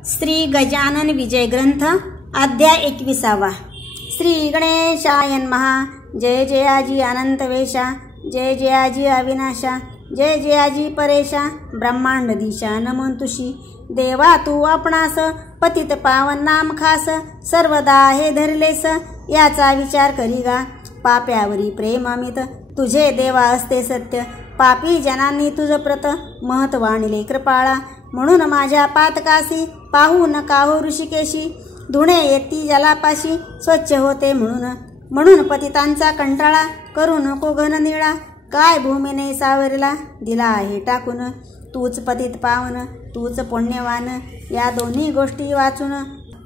श्री गजानन विजय ग्रंथ अध्याय 21. श्री गणेशाय नमः. जय जयाजी अनंत वेशा, जय जयाजी अविनाशा, जय जयाजी परेशा, ब्रह्मांड दिशा नमन तुशी. देवा तू आपणास पतित पावन नाम खास, सर्वदा हे धरलेस याचा विचार करी गा. पाप्यावरी प्रेम अमित तुझे देवा असते सत्य, पापी जनांनी तुझ प्रत महत्व आणले कृपाळा. म्हणून माझ्या पातकासी पाहू नका हो ऋषिकेशी, धुणे येती जलापाशी स्वच्छ होते म्हणून पतितांचा कंटाळा करू नको घन निळा. काय भूमीने सावरला दिला आहे टाकून, तूच पतित पावन तूच पुण्यवान. या दोन्ही गोष्टी वाचून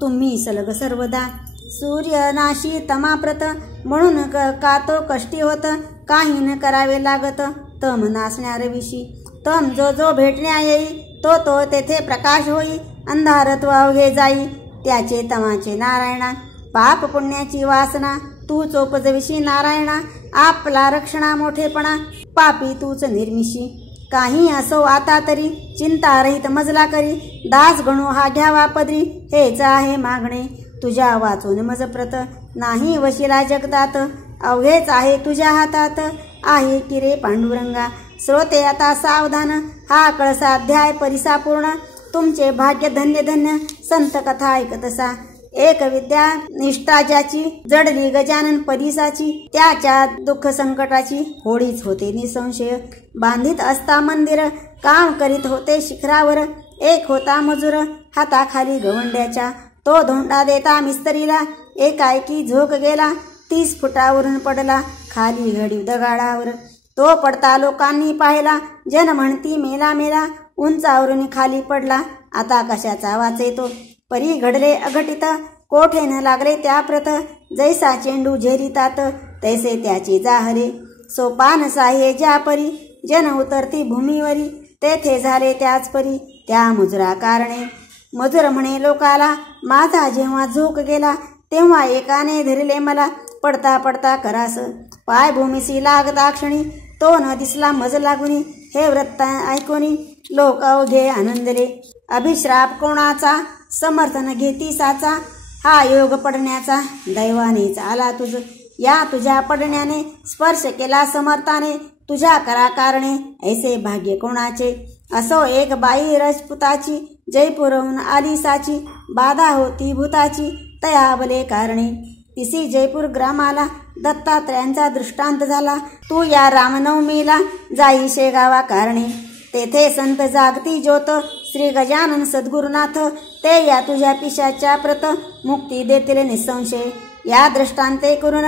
तुम्ही सलग सर्वदा. सूर्यनाशी तमाप्रत म्हणून का तो कष्टी होत, काही न करावे लागत तम नासण्यार विशी. तम जो जो भेटण्या येई तो तो तेथे प्रकाश होई, अंधारत्व अवघे जाई त्याचे तमाचे नारायणा. पाप पुण्याची वासना तू चोपजविशी नारायणा, आपला रक्षणा मोठेपणा पापी तूच निर्मिशी. काही असो आता तरी चिंता रहित मजला करी, दास गणू हा घ्यावा पदरी हेच आहे मागणे. तुझ्या वाचून मज प्रत नाही वशिला जगतात, अवघेच आहे तुझ्या हातात आहे की रे पांडुरंगा. श्रोते आता सावधान हा कळसाध्याय परिसापूर्ण, तुमचे भाग्य धन्य धन्य संत कथा ऐकतसा. एक विद्या निष्ठा ज्याची जडली गजानन परिसाची, त्याच्या दुःख संकटाची होळीच होते निसंशय. बांधित असता मंदिर काम करीत होते शिखरावर, एक होता मजूर हाताखाली गवंड्याच्या. तो धोंडा देता मिस्त्रीला एकाएकी झोक गेला, 30 फुटावरून पडला खाली घडीव दगाडावर. तो पडता लोकांनी पाहिला, जन म्हणती मेला मेला, उंचावरून खाली पडला आता कशाचा वाचेतो. परी घडले अघटित कोठेन लागले त्या प्रत, जैसा चेंडू झेरितात तैसे त्याचे जाहले. सोपान साह्ये ज्या परी जन उतरती भूमीवरी, तेथे झाले त्याच परी त्या मुजरा कारणे. मजूर म्हणे लोकाला माझा जेव्हा झोक गेला, तेव्हा एकाने धरले मला पडता पडता करास. पाय भूमीसी लागता क्षणी तो न दिसला मज लागुनी, हे वृत्त ऐकोनी लोक अवघे आनंदले. अभिश्राप कोणाचा समर्थन घेती साचा, हा योग पडण्याचा दैवानेच आला तुझ. या तुझ्या पडण्याने स्पर्श केला समर्थाने, तुझ्या करा कारणे ऐसे भाग्य कोणाचे. असो एक बाई राजपुताची जयपूरहून आली साची, बाधा होती भूताची तयावले कारणे. तिसी जयपूर ग्रामाला दत्तात्रयांचा दृष्टांत झाला, तू या रामनवमीला जाई शेगावा कारणे. तेथे संत जागती ज्योत श्री गजानन सद्गुरुनाथ, ते या तुझ्या पिशाच्या प्रत मुक्ती देतील निसंशय. या दृष्टांते करून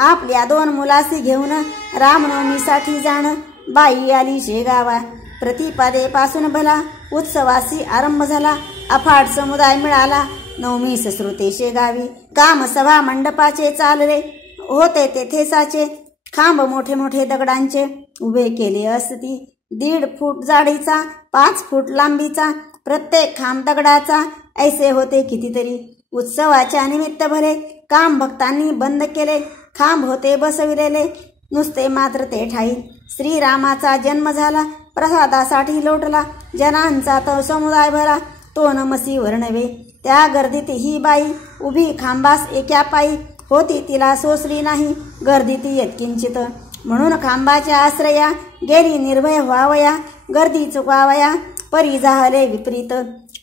आपल्या 2 मुलासी घेऊन रामनवमीसाठी जाण बाई आली शेगावा. प्रतिपादेपासून भला उत्सवासी आरंभ झाला, अफाट समुदाय मिळाला नवमीस श्रोते शेगावी. कामसभा मंडपाचे चालले होते तेथे साचे, खांब मोठे मोठे दगडांचे उभे केले असती. 1.5 फूट जाडीचा 5 फूट लांबीचा प्रत्येक खांब दगडाचा ऐसे होते कितीतरी. उत्सवाच्या निमित्त भले काम भक्तांनी बंद केले, खांब होते बसविलेले नुसते मात्र ते ठाई. श्रीरामाचा जन्म झाला प्रसादासाठी लोटला, जनांचा तो समुदाय भरा तो नमसी वर्णवे. त्या गर्दीत ही बाई उभी खांबास एका पायी, होती तिला सोसली नाही गर्दीत यत्किंचित. म्हणून खांबाच्या आश्रया गेली निर्भय व्हावया, गर्दी चुकावया परी झाले विपरीत.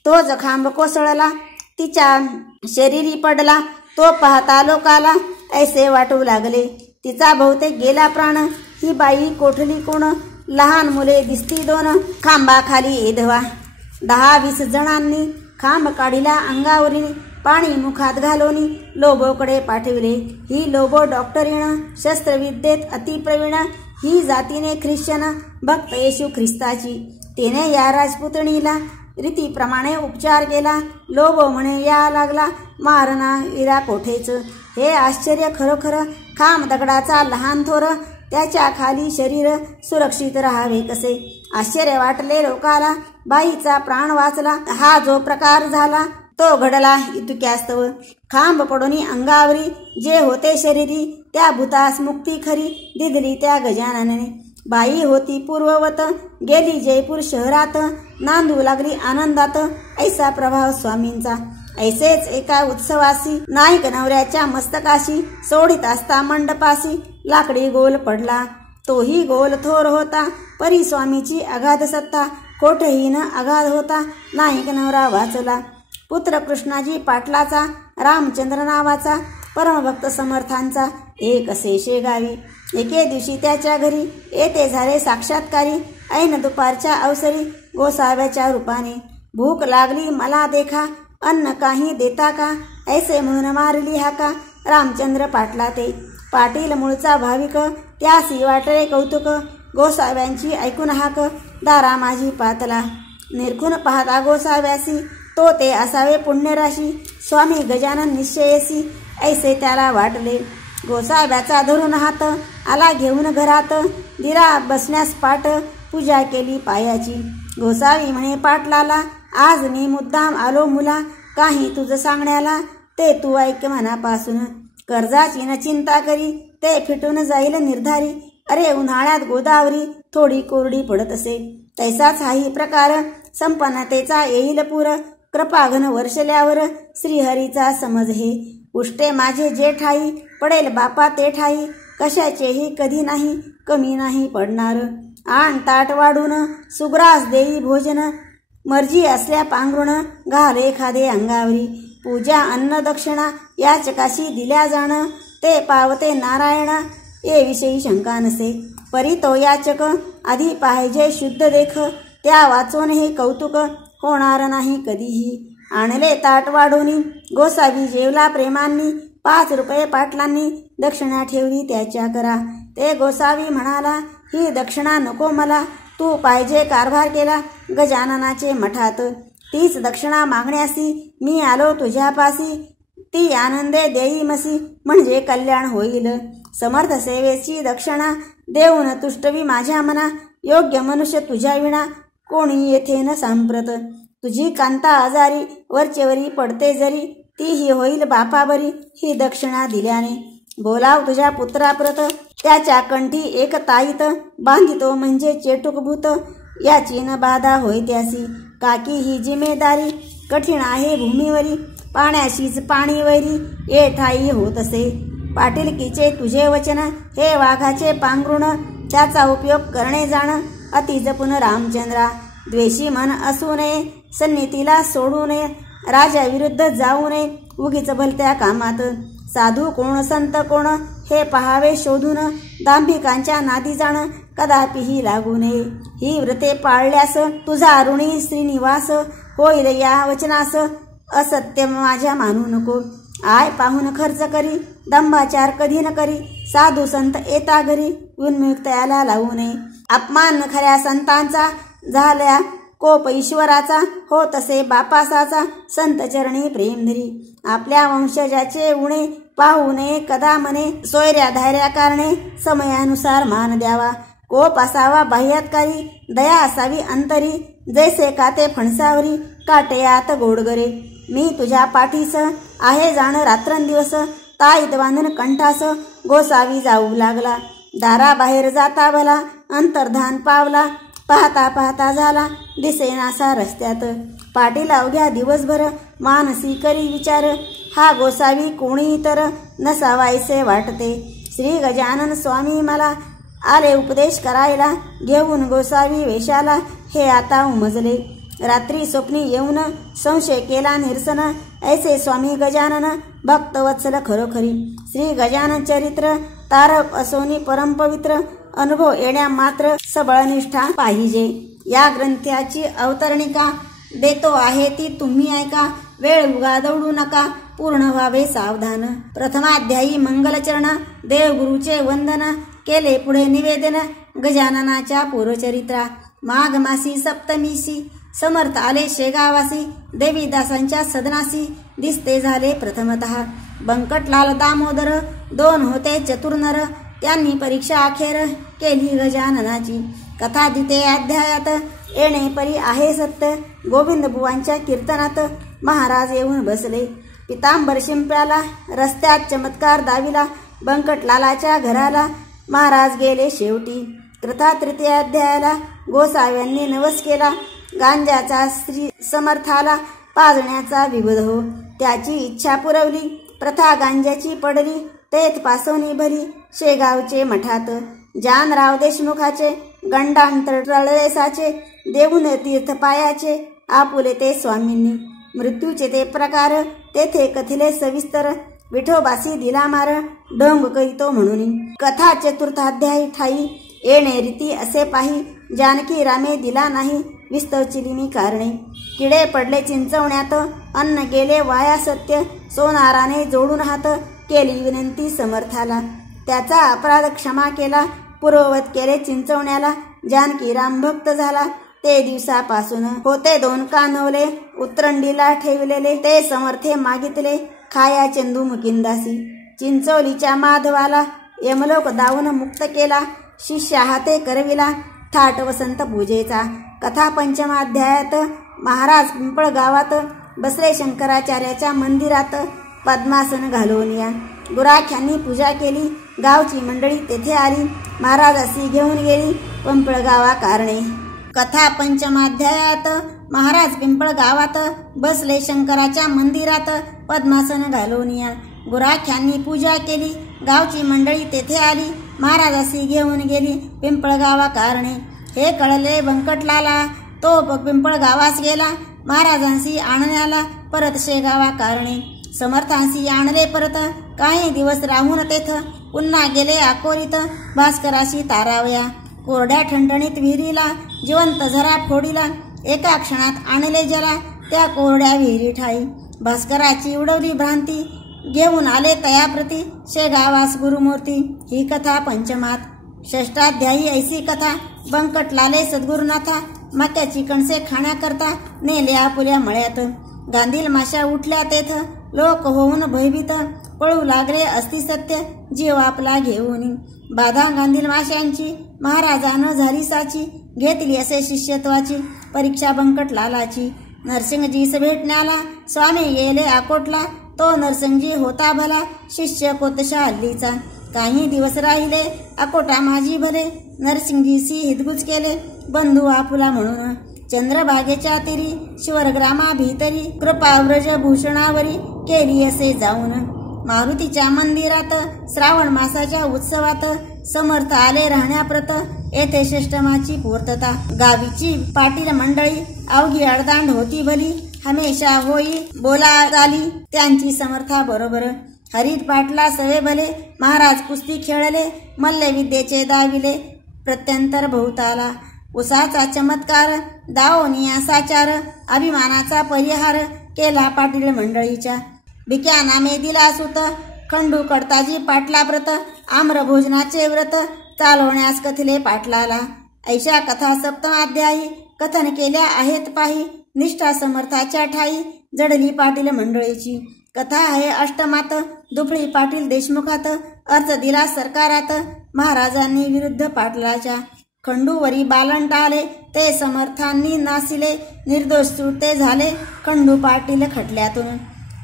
तोच खांब कोसळला तिच्या शरीरी पडला, तो पाहता लोकाला ऐसे वाटू लागले तिचा बहुतेक गेला प्राण. ही बाई कोठली कोण, लहान मुले दिसती 2 खांबाखाली एधवा. 10-20 जणांनी खांब काढिला अंगावरील, पाणी मुखात घालोनी लोबोकडे पाठविले. ही लोबो डॉक्टरीण शस्त्रविद्येत अतिप्रवीण, ही जातीने ख्रिश्चन भक्त येशू ख्रिस्ताची. तिने या राजपुतणीला रीतीप्रमाणे उपचार केला. लोबो म्हणे या लागला मारणा इरा कोठेच. हे आश्चर्य खरोखर, खांब दगडाचा लहान थोर, त्याच्या खाली शरीर सुरक्षित राहावे कसे. आश्चर्य वाटले लोकाला, बाईचा प्राण वाचला. हा जो प्रकार झाला तो घडला इतुक्यास्तव. खांब पडोनी अंगावरी जे होते शरीरी, त्या भूतास मुक्ती खरी दिधली त्या गजाननाने. बाई होती पूर्ववत, गेली जयपूर शहरात, नांदू लागली आनंदात ऐसा प्रभाव स्वामींचा. ऐसेच एका उत्सवासी नाईक नवऱ्याच्या मस्तकाशी सोडित असता मंडपाशी लाकडी गोल पडला. तोही गोल थोर होता, परी स्वामीची अगाध सत्ता, कोठेही न अगाध होता, नाईक नवरा वाचला. पुत्र कृष्णाजी पाटलाचा, रामचंद्र नावाचा, परमभक्त समर्थांचा, एक असे शेगावी. एके दिवशी त्याच्या घरी येते झाले साक्षात्कारी, ऐन दुपारच्या अवसरी गोसाव्याच्या रूपाने. भूक लागली मला देखा, अन्न काही देता का, ऐसे म्हणून मारली हाका, रामचंद्र पाटला ते. पाटील मूळचा भाविक, त्यासी वाटले कौतुक, गोसाव्यांची ऐकून हाक, दारा माझी पातला. निरखून पाहता गोसाव्यासी, तो ते असावे पुण्यराशी, स्वामी गजानन निश्चयसी, ऐसे त्याला वाटले. गोसाव्याचा धरून हात आला घेऊन घरात, दिला बसण्यास पाट, पूजा केली पायाची. गोसावी म्हणे पाटलाला, आज मी मुद्दाम आलो मुला, काही तुझं सांगण्याला, ते तू ऐक मनापासून. कर्जाची न चिंता करी, ते फिटून जाईल निर्धारी, अरे उन्हाळ्यात गोदावरी थोडी कोरडी पडत असे, तैसाच हाही प्रकार संपन्नतेचा येईल पूर. कृपाघन वर्षल्यावर श्रीहरीचा समज हे, उष्टे माझे जे ठाई, पडेल बापा ते ठाई, कशाचेही कधी नाही कमी नाही पडणार. आण ताट वाढून सुग्रास देई भोजन, मर्जी असल्या पांघरुण घाल एखादे अंगावरी. पूजा अन्न दक्षिणा याचकाशी दिल्या जाण, ते पावते नारायण ये विषयी शंका नसे. परी तो याचक आधी पाहिजे शुद्ध देख, त्या वाचून हे कौतुक होणार नाही कधीही. आणले ताट वाढूनी गोसावी जेवला प्रेमांनी, 5 रुपये पाटलांनी दक्षिणा ठेवली त्याच्या करा. ते गोसावी म्हणाला, ही दक्षिणा नको मला, तू पाहिजे कारभार केला गजाननाचे मठात. तीच दक्षिणा मागण्यासी मी आलो तुझ्यापासी, ती आनंदे देई मसी, म्हणजे कल्याण होईल. समर्थ सेवेची दक्षिणा देऊन तुष्टवी माझ्या मना, योग्य मनुष्य तुझ्या विना कोणी येथे न सांप्रत. तुझी कांता आजारी वरचेवरी पडते जरी, तीही होईल बापा बरी ही दक्षिणा दिल्याने. बोलाव तुझ्या पुत्राप्रत, त्याच्या कंठी एक ताईत, बांधितो म्हणजे चेटुकभूत, याची न बाधा होय त्यासी. काकी ही जिम्मेदारी कठीण आहे भूमीवरी, पाण्याशीच पाणी वैरी ये ठाई होत असे. पाटीलकीचे तुझे वचन हे वाघाचे पांघरुण, त्याचा उपयोग करणे जाण अति जपून रामचंद्रा. द्वेषी मन असू नये, सन्नितीला सोडू नये, राजा विरुद्ध जाऊ नये उगीच भलत्या कामात. साधू कोण संत कोण हे पहावे शोधून, दांभिकांच्या नादी जाण कदापिही लागू नये. ही व्रते पाळल्यास तुझा ऋणी श्रीनिवास, होईल या वचनास असत्य माझ्या मानू नको. आय पाहून खर्च करी, दंभाचार कधी न करी, साधू संत येता घरी उन्मुक्त याला लावू नये. अपमान खऱ्या संतांचा झाल्या कोप ईश्वराचा, हो तसे बापासाचा संत चरणी प्रेम धरी. आपल्या वंशजाचे उणे पाहू नये कदा मने, सोयऱ्या धायऱ्या कारणे समयानुसार मान द्यावा. कोप असावा बाह्यातकारी, दया असावी अंतरी, जैसे काते फणसावरी काटेयात गोडगरे. मी तुझ्या पाठीस आहे जाण रात्रंदिवस, ताईत बांधून कंठास गोसावी जाऊ लागला. दाराबाहेर जाता भला अंतर्धान पावला, पाहता पाहता झाला दिसेनासा रस्त्यात. पाटील अवघ्या दिवसभर मानसी करी विचार, हा गोसावी कोणी तर नसावायसे वाटते. श्री गजानन स्वामी मला आले उपदेश करायला, घेऊन गोसावी वेशाला हे आता उमजले. रात्री स्वप्नी येऊन संशय केला निरसन, ऐसे स्वामी गजानन भक्तवत्सल खरोखरी. श्री गजानन चरित्र तारक असोनी परमपवित्र, अनुभव येण्या मात्र सबळनिष्ठा पाहिजे. या ग्रंथाची अवतरणिका देतो आहे ती तुम्ही ऐका, वेळ उगा दौडू नका, पूर्ण व्हावे सावधान. प्रथमाध्यायी मंगलचरण, देवगुरुचे वंदन, केले पुढे निवेदन गजाननाच्या पूर्वचरित्रा. माघ मासी सप्तमीसी समर्थ आले शेगावासी, देवीदासांच्या सदनासी दिसते झाले प्रथमतः. बंकटलाल दामोदर 2 होते चतुर्नर, त्यांनी परीक्षा अखेर केली गजाननाची. कथा दिते अध्यायात येणे परी आहे सत्य, गोविंद बुवांच्या कीर्तनात महाराज येऊन बसले. पितांबर शिंप्याला रस्त्यात चमत्कार दाविला, बंकटलालाच्या घराला महाराज गेले शेवटी. कथा तृतीयाध्यायाला गोसाव्यांनी नवस केला. गांजाचा श्री समर्थाला पाजण्याचा विबोध हो. त्याची इच्छा पुरवली. प्रथा गांजाची पडली. तेथ पासवणी भली. शेगावचे मठात जानराव देशमुखाचे गंडांतर टळलेसाचे देऊन तीर्थ पायाचे आपुले ते स्वामींनी. मृत्यूचे ते प्रकार तेथे कथिले सविस्तर. विठोबासी दिला मार डोंग करीतो म्हणून. कथा चतुर्थाध्यायी ठाई येणे रीती असे पाही. जानकी रामे दिला नाही विस्तवचिली मी कारणे. किडे पडले चिंचवण्यात अन्न गेले वाया सत्य. सोनाराने जोडून हात केली विनंती समर्थाला. त्याचा अपराध क्षमा केला. पूर्ववत केले चिंचवण्याला. जानकी राम भक्त झाला. ते दिवसापासून होते 2 कानवले उतरंडीला ठेवलेले. ते समर्थे मागितले खाया चंदू मुकिंदासी. चिंचोलीच्या माधवाला यमलोक दावून मुक्त केला. शिष्य हाते करविला थाट वसंत पूजेचा. कथा पंचमाध्यायात महाराज पिंपळ गावात बसले शंकराचार्याच्या मंदिरात पद्मासन घालून या. गुराख्यांनी पूजा केली. गावची मंडळी तेथे आली. महाराजासी घेऊन गेली पिंपळगावा कारणे. कथा पंचमाध्यायात महाराज पिंपळ गावात बसले शंकराच्या मंदिरात पद्मासन घालून या. गुराख्यांनी पूजा केली. गावची मंडळी तेथे आली. महाराजासी घेऊन गेली पिंपळगावा कारणे. हे कळले व्यंकटलाला तो पिंपळगावास गेला. महाराजांशी आणण्याला परत शेगावा कारणे. समर्थांशी आणले परत. काही दिवस राहून तेथ पुन्हा गेले अकोरीत भास्कराशी तारावया. कोरड्या ठणठणीत विहिरीला जिवंत झरा फोडीला. एका क्षणात आणले जला त्या कोरड्या विहिरी ठाई. भास्कराची उडवली भ्रांती घेऊन आले तयाप्रती शेगावास गुरुमूर्ती. ही कथा पंचमात. षष्टाध्यायी ऐसी कथा बंकटलाले सद्गुरुनाथा. मक्याची कणसे खाण्याकरता नेले आपुल्या मळ्यात. गांधील माशा उठल्या तेथ लोक होऊन भयभीत. पळू लागले असती सत्य जीव आपला घेऊन. बाधा गांधील माशांची महाराजानं झाली साची. घेतली असे शिष्यत्वाची परीक्षा बंकटलालाची. नरसिंगजीस भेटण्याला स्वामी गेले अकोटला. तो नरसिंगजी होता भला शिष्य कोतशा हल्लीचा. काही दिवस राहिले अकोटा माझी भले. नरसिंगजीसी हितगुज केले बंधू आपुला म्हणून. चंद्रभागेच्या तिरी शिवरग्रामा भीतरी कृपा व्रजभूषणावरी केली असे जाऊन. मारुतीच्या मंदिरात श्रावण मासाच्या उत्सवात समर्थ आले राहण्याप्रत. येथे षष्टमाची पूर्तता. गावीची पाटील मंडळी अवघी अडदांड होती भली. हमेशा होई बोला झाली त्यांची समर्था बरोबर. हरित पाटला सवे भले महाराज कुस्ती खेळले. मल्ल विद्येचे दाविले प्रत्यंतर भोवताला. उसाचा चमत्कार दावोनिया साचार. अभिमानाचा परिहार केला पाटील मंडळीच्या. भिक्या नामे दिला सुत खंडू कडताजी पाटला व्रत. आम्र भोजनाचे व्रत चालवण्यास कथले पाटलाला. ऐशा कथा सप्तमाध्यायी कथन केल्या आहेत पाही. निष्ठा समर्थाच्या ठाई जडली पाटील मंडळीची. कथा आहे अष्टमात दुफळी पाटील देशमुखात. अर्थ दिला सरकारात महाराजांनी विरुद्ध पाटलाच्या. खंडूवरी बालंट आले ते समर्थांनी नासिले. निर्दोष सुटे झाले खंडू पाटील खटल्यातून.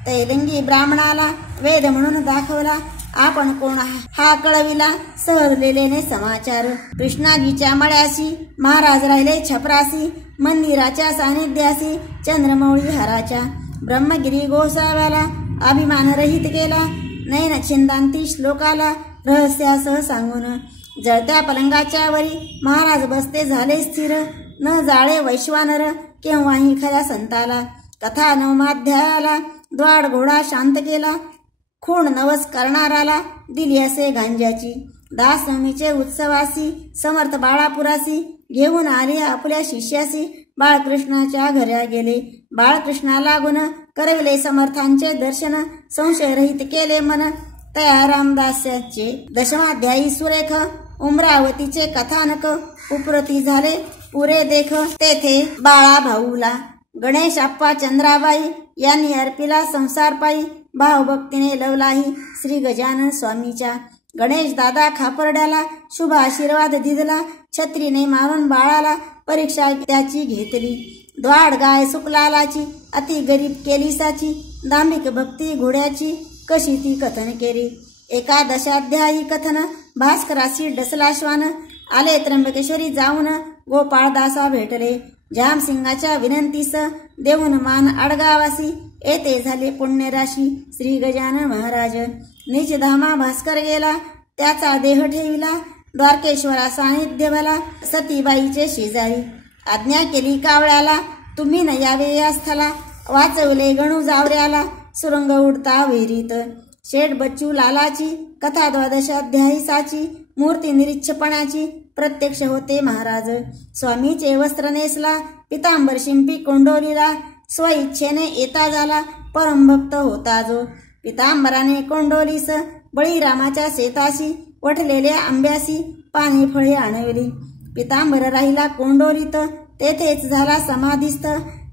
तैलंगी ब्राह्मणाला वेद म्हणून दाखवला. आपण कोण हा कळविला सहजलेले समाचार. कृष्णाजीच्या मळ्याशी महाराज राहिले छपरासी. मंदिराच्या सानिध्यासी चंद्रमौळी हराच्या. ब्रह्मगिरी गोसाव्याला अभिमान रहित केला. नयन छिंदांती श्लोकाला रहस्यासह सांगून. जळत्या पलंगाच्या वरी महाराज बसते झाले स्थिर. न जाळे वैश्वानर केव्हाही खऱ्या संताला. कथा नवमाध्यायाला द्वाड घोडा शांत केला. खूण नवस करणाराला दिली असे गांजाची. दासनवमीचे उत्सवासी समर्थ बाळापुरासी घेऊन आले आपल्या शिष्यासी. बाळकृष्णाच्या घरा गेले. बाळकृष्णा लागून करविले समर्थांचे दर्शन. संशयरहित केले मन तया रामदासाचे. दशमाध्यायी सुरेख उमरावतीचे कथानक. उपरती झाले पुरे देख तेथे बाळा भाऊला. गणेश आप्पा चंद्राबाई यांनी अर्पिला संसार पायी. भावभक्तीने लवलाही श्री गजानन स्वामीच्या. गणेश दादा खापर्ड्याला शुभ आशीर्वाद दिदला. छत्रीने मारून बाळाला परीक्षा त्याची घेतली. द्वाड गाय सुकलालाची अति गरीब केली साची. दांभिक भक्ती घोड्याची कशी ती कथन केली. एकादशाध्यायी कथन भास्करासी डसला श्वान. आले त्र्यंबकेश्वरी जाऊन गोपाळदासा भेटले. जामसिंगाच्या विनंतीस देऊन मान अडगावासी येथे झाले पुण्यराशी. श्री गजानन महाराज निजधामा भास्कर गेला त्याचा देह ठेविला. द्वारकेश्वरा सानिध्य भला सतीबाईचे शेजारी. आज्ञा केली कावळ्याला तुम्ही न यावे या स्थला. वाचवले गणू जावऱ्याला सुरंग उडता विहिरीत. शेठ बच्चू लालाची कथा 12 अध्यायीसाची. मूर्ती निरीच्छपणाची प्रत्यक्ष होते महाराज. स्वामीचे वस्त्र नेसला पितांबर शिंपी कोंडोलीला. स्वइच्छेने येता झाला परमभक्त होता जो. पितांबराने कोंडोलीस बळीरामाच्या शेताशी. वठलेल्या आंब्यासी पाने फळे आणविली. पितांबर राहिला कोंडोलीत तेथेच झाला समाधीस्थ.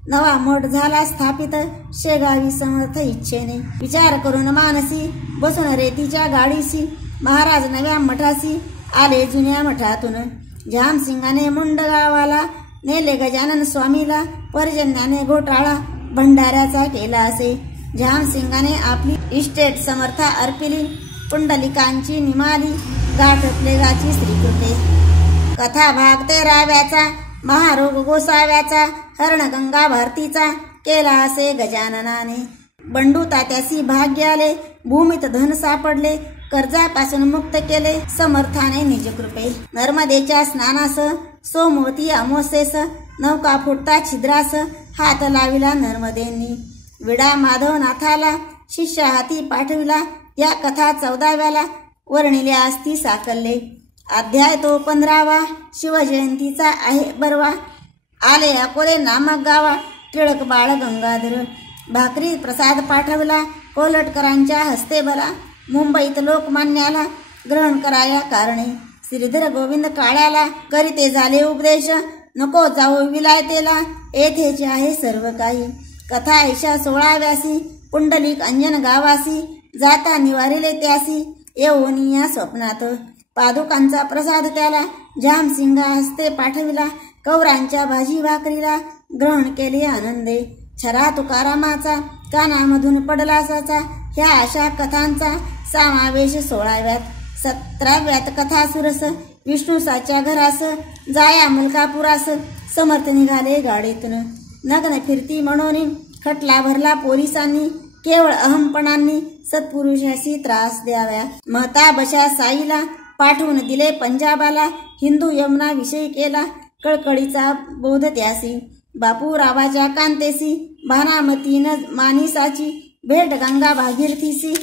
नवा मठ झाला स्थापित शेगावी समर्थ इच्छेने. विचार करून मानसी बसून रेतीच्या गाडीशी. महाराज नव्या मठासी आले जुन्या मठातून. जामसिंगाने मुंड गावाला नेले गजानन स्वामीला. पर्जन्याने घोटाळा भंडाऱ्याचा केला असे. जामसिंगाने आपली इस्टेट समर्था अर्पिली. पुंडलिकांची निमाली गाठ प्लेगाची श्रीकृते. कथा भाग 13व्याचा महारोग गोसाव्याचा. हरणगंगा भारतीचा केला असे गजाननाने. बंडू तात्यासी भाग्य आले भूमीत धन सापडले. कर्जापासून मुक्त केले समर्थाने निजकृपे. नर्मदेच्या स्नानास सोमवती अमोसेस. नौका फुटता छिद्रास हात लाविला नर्मदेंनी. विडा माधवनाथाला शिष्य हाती पाठविला. या कथा 14व्याला वर्णिल्या असती साकल्ले. अध्याय तो 15वा शिवजयंतीचा आहे बरवा. आले अकोले नामक गावा टिळक बाळ गंगाधर. भाकरी प्रसाद पाठवला कोलटकरांच्या हस्ते भला. मुंबईत लोकमान्याला ग्रहण कराया कारणे. श्रीधर गोविंद काळ्याला करीते झाले उपदेश. नको जाऊ विलायतेला येथेचे आहे सर्व काही. कथा ऐशा 16व्यासी पुंडलिक अंजन गावासी. जाता निवारिले त्यासी येऊन या स्वप्नात. पादुकांचा प्रसाद त्याला जामसिंगा हस्ते पाठविला. कौरांच्या भाजी भाकरीला ग्रहण केले आनंदे. छरा तुकारामाचा कानामधून पडला साचा. ह्या अशा कथांचा समावेश 16व्यात. 17व्यात कथा सुरस. विष्णुसाच्या घरास जाया मुलकापुरास. समर्थ निघाले गाडीतून. नग्न फिरती म्हणून खटला भरला पोलिसांनी. केवळ अहमपणांनी सत्पुरुषाशी त्रास द्याव्या. महताबशा साईला पाठवून दिले पंजाबाला. हिंदू यमुना विषयी केला कळकळीचा बोध त्यासी. बापूरावाच्या कांतेसी भानामतीन मानिसाची. भेट गंगा भागीरथीसी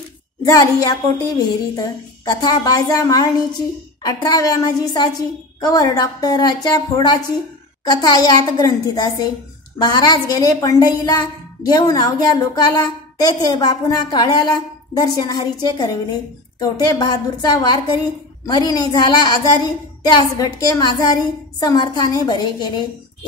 झाली या कोटी विहिरीत. कथा बायजा माळणीची 18व्या मजीसाची. कवर डॉक्टराच्या फोडाची कथा यात ग्रंथित असे. महाराज गेले पंढईला घेऊन अवघ्या लोकाला. तेथे बापुना काळ्याला दर्शन हरीचे करविले. कवठे बहादूरचा वारकरी मरीने झाला आजारी. त्यास घटके माझारी समर्थाने बरे केले.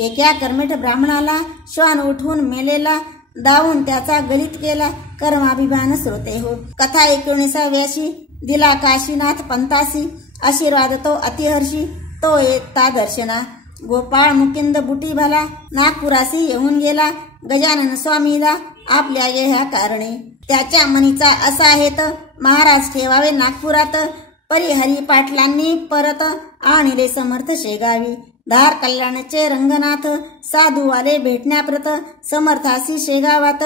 एका कर्मठ ब्राह्मणाला श्वान उठवून मेलेला दावून त्याचा गलित केला. कर्माभिमान श्रोते हो. कथा 19व्याशी दिला काशीनाथ पंतासी. आशीर्वाद तो अतिहर्षी तो येता दर्शना. गोपाळ मुकिंद बुटी भला नागपुरासी येऊन गेला. गजानन स्वामीला आपल्या ह्या कारणे. त्याच्या मनीचा असा हेत महाराज ठेवावे नागपुरात. परिहरी पाटलांनी परत आणले समर्थ शेगावी. धार कल्याणचे रंगनाथ साधू आले भेटण्याप्रत. समर्थासी शेगावात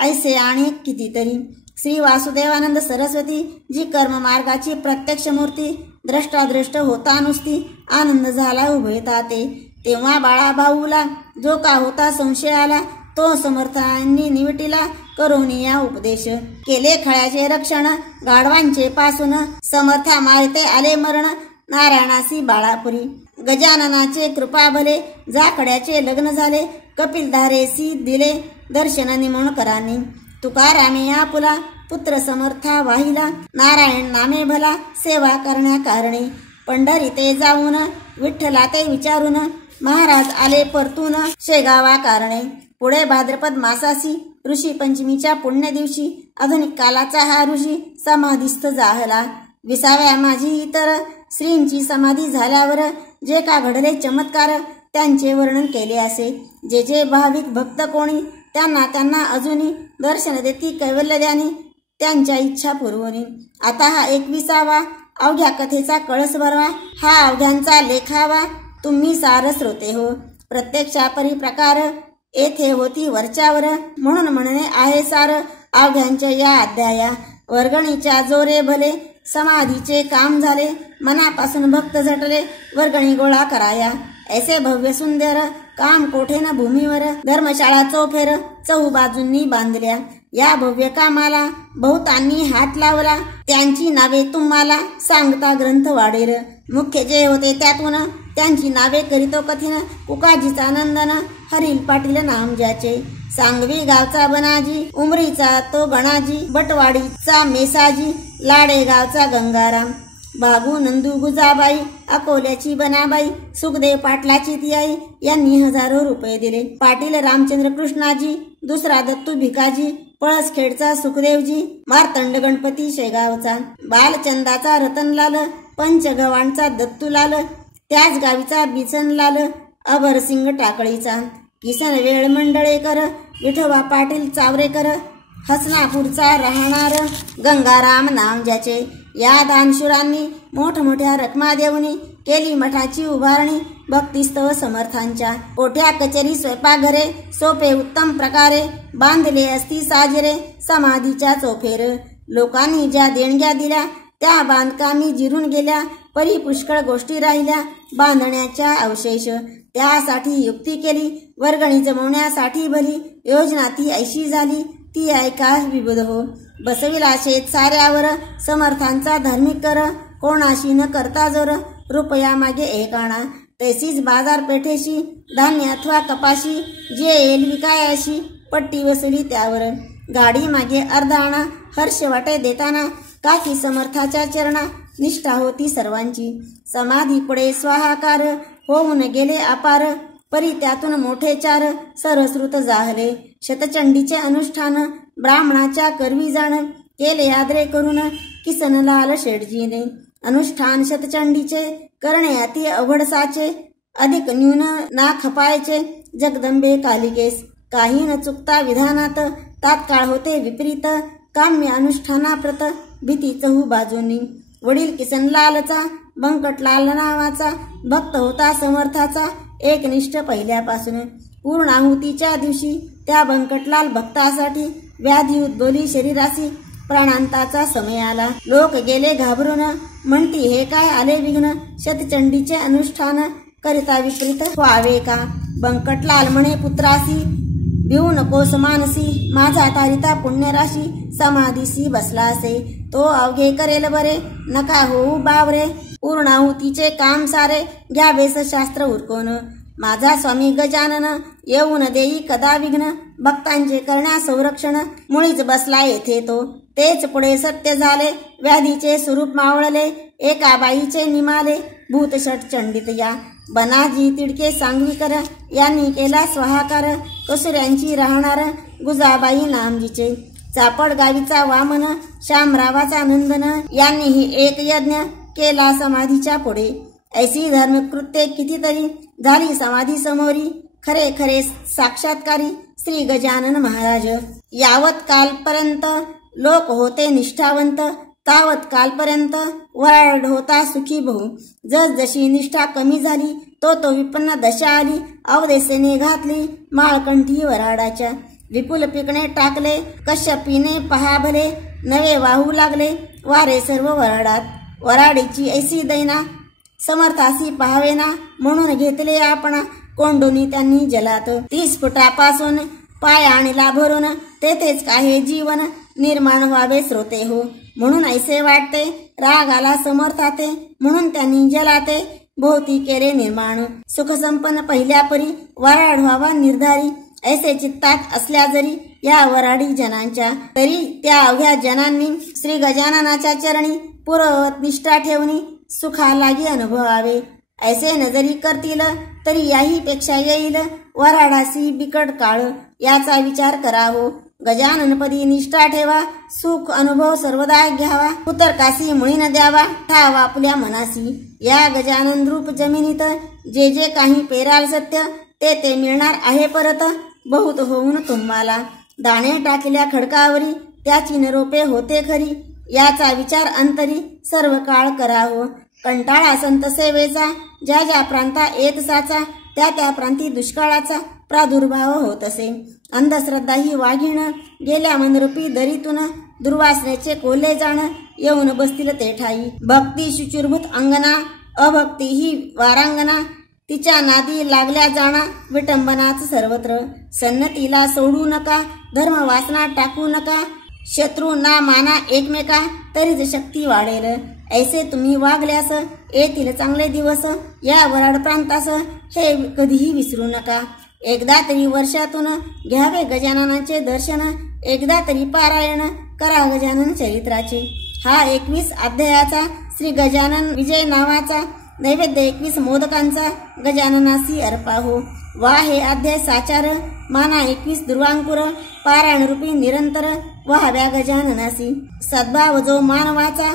ऐसे आणि कितीतरी. श्री वासुदेवानंद सरस्वती जी कर्ममार्गाची प्रत्यक्ष मूर्ती. द्रष्टादृष्ट होता नुसती आनंद झाला उभयता ते. तेव्हा बाळाभाऊला जो का होता संशय आला. तो समर्थांनी निवटीला करून या उपदेश. केले खळ्याचे रक्षण गाढवांचे पासून. समर्था मारते आले मरण नारायणासी बाळापुरी. गजाननाचे कृपा भले जाकड्याचे लग्न झाले. कपिलधारेसी दिले दर्शन निमोणकरांनी. तुकारामे आपुला पुत्र समर्था वाहिला. नारायण नामे भला सेवा करण्या कारणे. पंढरी ते जाऊन विठ्ठला ते विचारून महाराज आले परतून शेगावा कारणे. पुढे भाद्रपद मासासी ऋषी पंचमीच्या पुण्य दिवशी आधुनिक कालाचा हा ऋषी समाधीस्थ झाला. 20व्या माझी इतर श्रींची समाधी झाल्यावर जे का घडले चमत्कार त्यांचे वर्णन केले असे. जे जे भाविक भक्त कोणी त्यांना त्यांना अजूनही दर्शन देती कैवल्यद्यानी त्यांच्या इच्छा पुरवणी. आता हा 21वा अवघ्या कथेचा कळस भरवा, हा अवघ्यांचा लेखावा, तुम्ही सार श्रोते हो. प्रत्यक्षापरी प्रकार येथे होती वरच्यावर, म्हणून म्हणणे आहे सार अवघ्यांच्या या अध्याया. वर्गणीच्या जोरे भले, समाधीचे काम झाले, मनापासून भक्त झटले, वर्गणी गोळा कराया. ऐसे भव्य सुंदर काम कोठे न भूमीवर, धर्मशाळा चौफेर चहूबाजूंनी बांधल्या. या भव्य कामाला बहुतांनी हात लावला, त्यांची नावे तुम्हाला सांगता ग्रंथ वाढेल. मुख्य जे होते त्यातून त्यांची नावे करीतो कथीन, उकाजीचा नंदन, हरील पाटील नाम ज्याचे. सांगवी गावचा बनाजी, उमरीचा तो गणाजी, बटवाडीचा मेसाजी, लाडे गावचा गंगाराम, बागू नंदू गुजाबाई, अकोल्याची बनाबाई, सुखदेव पाटलाची ती आई, यांनी हजारो रुपये दिले. पाटील रामचंद्र कृष्णाजी, दुसरा दत्तू भिकाजी, पळसखेडचा सुखदेवजी, मार्तंड गणपती शेगावचा, बालचंदाचा रतनलाल, पंचगवाणचा दत्तूलाल, त्याच गावीचा बिसनलाल, अभरसिंग टाकळीचा, किसन वेळ मंडळेकर, विठोबा पाटील चावरेकर, हसनापूरचा राहणार गंगाराम नाम ज्याचे. या दानशूरांनी मोठमोठ्या रकमा देऊनी केली मठाची उभारणी, भक्तिस्तव समर्थांच्या. कोठ्या कचेरी स्वयंपाकघरे सोपे उत्तम प्रकारे, बांधले असती साजरे समाधीच्या चौफेर. लोकांनी ज्या देणग्या दिल्या त्या बांधकामी जिरून गेल्या, परी पुष्कळ गोष्टी राहिल्या बांधण्याच्या अवशेष. त्यासाठी युक्ती केली, वर्गणी जमवण्यासाठी भली, योजना ती ऐशी झाली, ती ऐका विबुध हो. बसविला शेत साऱ्यावर, समर्थांचा धार्मिक कर, कोणाशी न करता जोर, रुपया मागे एक आणा. तैसीच बाजारपेठेशी धान्य अथवा कपाशी, जे येईल विकायाशी, पट्टी वसुली त्यावर. गाडी मागे अर्धा आणा, हर्ष वाटे देताना, काकी समर्थाच्या चरणा, निष्ठा होती सर्वांची. समाधी पुढे स्वाहाकार, होऊन गेले अपार, परी त्यातून मोठे चार, सरस्रुत जाहले. शतचंडीचे अनुष्ठान ब्राह्मणाच्या करवी जाण, केले आदरे करून किसनलाल शेठजीने. अनुष्ठान शतचंडीचे करणे अति अवघडसाचे, अधिक न्यून ना खपायचे जगदंबे कालिकेस. काही न चुकता विधानात, तात्काळ होते विपरीत, काम्य अनुष्ठानाप्रत भीती चहू बाजूंनी. वडील किसनलालचा बंकटलाल नावाचा भक्त होता समर्थाचा, एकनिष्ठ पहिल्यापासून. पूर्णाहुतीच्या दिवशी त्या बंकटलाल भक्तासाठी व्याधी उद्भवली शरीरासी, प्राणांताचा समय आला. लोक गेले घाबरून, म्हणती हे काय आले विघ्न, शतचंडीचे अनुष्ठान करिता विपरीत व्हावे का. बंकटलाल म्हणे पुत्रासी, भिवू नकोस मानसी, माझा तारिता पुण्यराशी, समाधीसी बसला असे, तो अवघे करेल बरे, नका होऊ बावरे. पूर्णाहुतीचे काम सारे, घ्यावेस शास्त्र उरकून, माझा स्वामी गजानन येऊन देई कदा विघ्न. भक्तांचे करण्या संरक्षण, मुळीच बसला येथे तो. तेच पुढे सत्य झाले, व्याधीचे स्वरूप मावळले, एका बाईचे निमाले, भूतषट चंडित या. बनाजी तिडके सांगवीकर यांनी केला स्वाहाकार, कसुऱ्यांची राहणार गुजाबाई नामजीचे. चापड गावीचा वामन, शामरावाचा नंदन, यांनीही एक यज्ञ केला समाधीच्या पुढे. ऐसी धर्मकृत्ये कितीतरी झाली समाधी समोरी, खरे खरे साक्षात्कारी श्री गजानन महाराज. यावत कालपर्यंत लोक होते निष्ठावंत, तावत कालपर्यंत वराड होता सुखी बहु. जसजशी निष्ठा कमी झाली तो विपन्न दशा आली, अवदेसेने घातली माळकंठी वराडाच्या. विपुल पिकणे टाकले कश्यपीने पहा भले, नवे वाहू लागले वारे सर्व वराडात. वराडीची ऐसी दैना समर्थासी पहावेना, म्हणून घेतले आपण कोंडोनी त्यांनी जलात. 30 फुटापासून पाय आणला भरून, तेथेच काही जीवन निर्माण व्हावे श्रोते हो. म्हणून ऐसे वाटते राग आला समर्थाते, म्हणून त्यांनी जलाते भोवती केले निर्माण. सुखसंपन्न पहिल्या परी वराड व्हावा निर्धारी, ऐसे चित्तात असल्या जरी या वराडी जनांच्या, तरी त्या अवघ्या जनांनी श्री गजाननाच्या चरणी पूर्ववत निष्ठा ठेवणी सुखा लागी अनुभवावे. ऐसे नजरी करतील तरी याही पेक्षा येईल वराडासी बिकट काळ, याचा विचार करावो. गजाननपदी निष्ठा ठेवा, सुख अनुभव सर्वदा घ्यावा, उतरकासी मुळी न द्यावा ठाव आपल्या मनासी. या गजानन रूप जमिनीत जे जे काही पेराल सत्य, ते मिळणार आहे परत बहुत होऊन तुम्हाला. दाणे टाकल्या खडकावरी त्याची निरोपे होते खरी, याचा विचार अंतरी सर्व काळ करावं. कंटाळा संत सेवेचा ज्या ज्या प्रांता येत साचा, त्या त्या प्रांती दुष्काळाचा प्रादुर्भाव होत असे. अंधश्रद्धा ही वाघीण गेल्या मनरूपी दरीतून, दुर्वासनेचे कोल्हे जाण येऊन बसतील ते ठाई. भक्ती शुचिरभूत अंगना, अभक्ती ही वारांगना, तिच्या नादी लागल्या जाणा विटंबनाच सर्वत्र. सन्नतीला सोडू नका, धर्म वासना टाकू नका, शत्रू ना माना एकमेका, तरीच शक्ती वाढेल. ऐसे तुम्ही वागल्यास येतील चांगले दिवस, या वराड प्रांतास हे कधीही विसरू नका. एकदा तरी वर्षातून घ्यावे गजाननाचे दर्शन, एकदा तरी पारायण करा गजानन चरित्राचे. हा 21 अध्यायाचा श्री गजानन विजय नावाचा नैवेद्य 21 मोदकांचा गजाननासी अर्पाहो. वा हे अध्याय साचार, माना 21 दुर्वांकुर, पारायण रूपी निरंतर व्हाव्या गजाननासी. सद्भाव जो मानवाचा,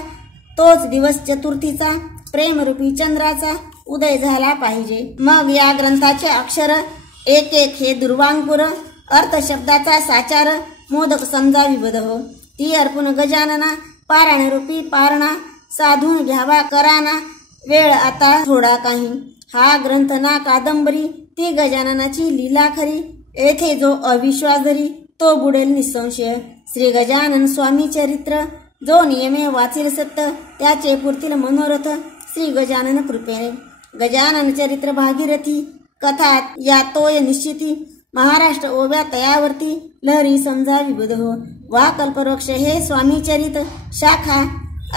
तोच दिवस चतुर्थीचा, प्रेमरूपी चंद्राचा उदय झाला पाहिजे. मग या ग्रंथाचे अक्षर एक एक हे दुर्वांकुर, अर्थ शब्दाचा साचार, मोदक समजा विबध हो. ती अर्पून गजानना, पारायण रूपी पारणा, साधून घ्यावा कराना, वेळ आता थोडा काही. हा ग्रंथ ना कादंबरी, ती गजाननाची लीला खरी, येथे जो अविश्वास धरी तो बुडेल निसंशय. श्री गजानन स्वामी चरित्र, जो नियमे वाचेल सत्य, त्याचे पुरतील मनोरथ श्री गजानन कृपेने. गजानन चरित्र भागीरथी, कथा या तोय निश्चिती, महाराष्ट्र ओव्या तयावरती, लहरी समजा विबुध हो. वा कल्पवृक्ष हे स्वामी चरित, शाखा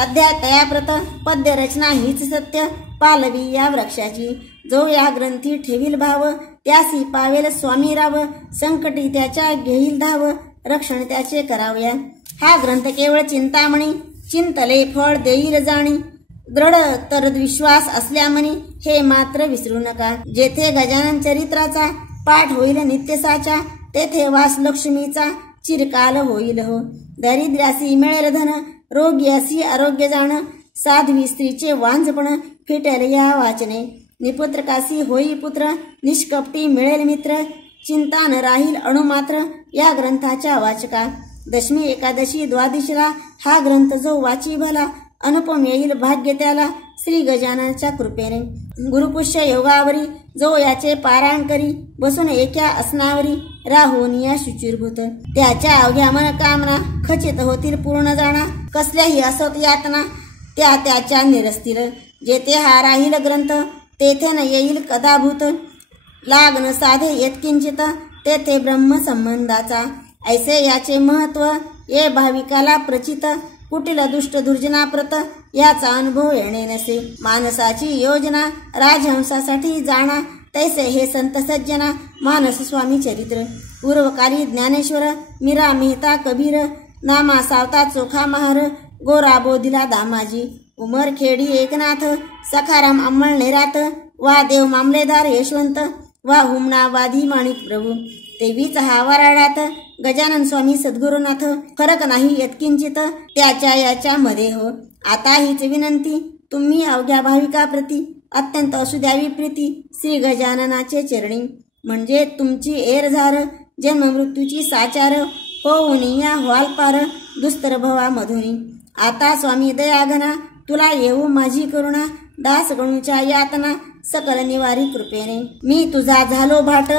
अध्याय तयाप्रत, पद्य रचना हीच सत्य, पालवी या वृक्षाची. जो या ग्रंथी ठेवील भाव, त्यासी पावेल स्वामी राव, संकटी त्याच्या घेईल धाव, रक्षण त्याचे करावया. हा ग्रंथ केवळ चिंतामणी, चिंतले फळ देईल जाणी, दृढ तर विश्वास असल्यामणी, हे मात्र विसरू नका. जेथे गजानन चरित्राचा पाठ होईल नित्यसाचा, तेथे वास लक्ष्मीचा चिरकाल होईल हो. दारिद्र्यासी मिळेल धन, रोग्यासी आरोग्य जाण, साध्वी स्त्रीचे वांझपण फिटेल या वाचने. निपुत्रकासी होई पुत्र, निष्कपटी मिळेल मित्र, चिंता न राहील अणुमात्र या ग्रंथाच्या वाचका. दशमी एकादशी द्वादशीला हा ग्रंथ जो वाची भला, अनुपम येईल भाग्य त्याला श्री गजाननाच्या कृपेने. गुरुपुष्य योगावरी जो याचे पारायण करी, बसून एका असनावरी राहून या शुचिरभूत, त्याच्या अवघ्या मन कामना खचित होतील पूर्ण जाणा. कसल्याही असोत यातना त्या त्याच्या निरसतील, जेथे हा राहील ग्रंथ तेथे न येईल कदाभूत, लागन साधे यत्किंचित तेथे ब्रह्म संबंधाचा. ऐसे याचे महत्व ये भाविकाला प्रचित, कुटील दुष्ट दुर्जनाप्रत याचा अनुभव येणे नसे. मानसाची योजना राजहंसासाठी जाणा, तैसे हे संत सज्जना मानस स्वामी चरित्र. पूर्वकाली ज्ञानेश्वर, मीरा मेहता कबीर, नामा सावता चोखा महार, गोरा बोधिला दामाजी, उमरखेडी एकनाथ, सखाराम अंमळ नेरात, वा देव मामलेदार यशवंत, वा हुमना वादी माणिक प्रभू. तेवीच हा वराडात गजानन स्वामी सद्गुरुनाथ, फरक नाही यत्किंचित त्याच्या याच्या मध्ये हो. आता हीच विनंती तुम्ही अवघ्या भाविकाप्रती, अत्यंत असू द्यावी प्रीती श्री गजाननाचे चरणी. म्हणजे तुमची एरझार, जन्म मृत्यूची साचार, होऊन या व्हाल पार दुस्तर भवा मधुनी. आता स्वामी दयाघना, तुला येऊ माझी करुणा, दास गणूच्या यातना सकल निवारी कृपेने. मी तुझा झालो भाट,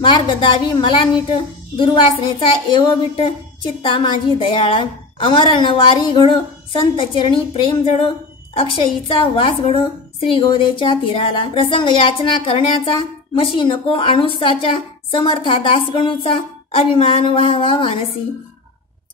मार्ग दावी मला नीट, दुर्वासनेचा एवो विट, चित्ता माझी दयाळा. अमरण वारी घडो, संत चरणी प्रेम जडो, अक्षयीचा वास घडो श्री गोदेच्या तीराला. प्रसंग याचना करण्याचा, मशी नको आणुसाच्या, समर्था दासगणूचा अभिमान व्हावा मानसी.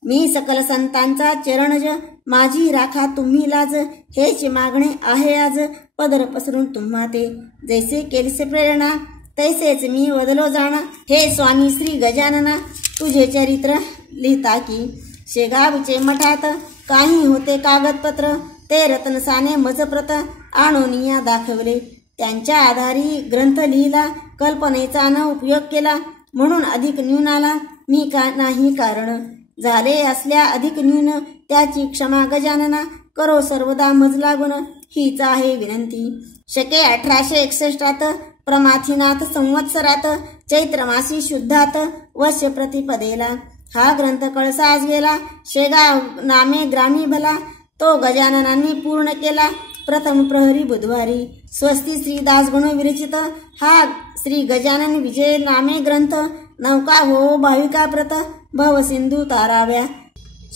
मी सकल संतांचा चरणज, माझी राखा तुम्ही लाज, हेच मागणे आहे आज, पदर पसरून तुम्हा ते. जैसे केलीसे प्रेरणा, तैसेच मी वदलो जाणा, हे स्वामी श्री गजानना तुझे चरित्र लिहिता की. शेगावचे मठात काही होते कागदपत्र, ते रत्नसाने मजप्रत आणून या दाखवले. त्यांच्या आधारी ग्रंथ लिहिला, कल्पनेचा न उपयोग केला, म्हणून अधिक न्यून आला मी का नाही कारण. झाले असल्या अधिक न्यून त्याची क्षमा गजानना, करो सर्वदा मज लागून हीच आहे विनंती. शके 1861 प्रमाथीनाथ संवत्सरात, चैत्र मासी शुद्धात, वर्ष प्रतिपदेला. हा ग्रंथ कळसास गेला, शेगाव नामे ग्रामी भला, तो गजाननांनी पूर्ण केला प्रथम प्रहरी बुधवारी. स्वस्ती श्री दास गणू विरचित हा श्री गजानन विजय नामे ग्रंथ, नौका हो भाविका प्रत भव सिंधू ताराव्या.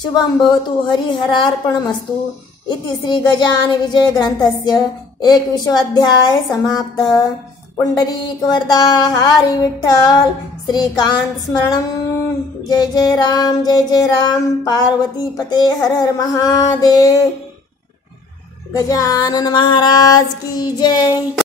शुभम भवतु हरिहरार्पणमस्तु. इति श्री गजानन विजय ग्रंथस्य 21 समाप्त. पुंडरीक वरदा हरी विठ्ठल श्रीकांत स्मरणम. जय जय राम पार्वती पते हर हर महादेव. गजानन महाराज की जय.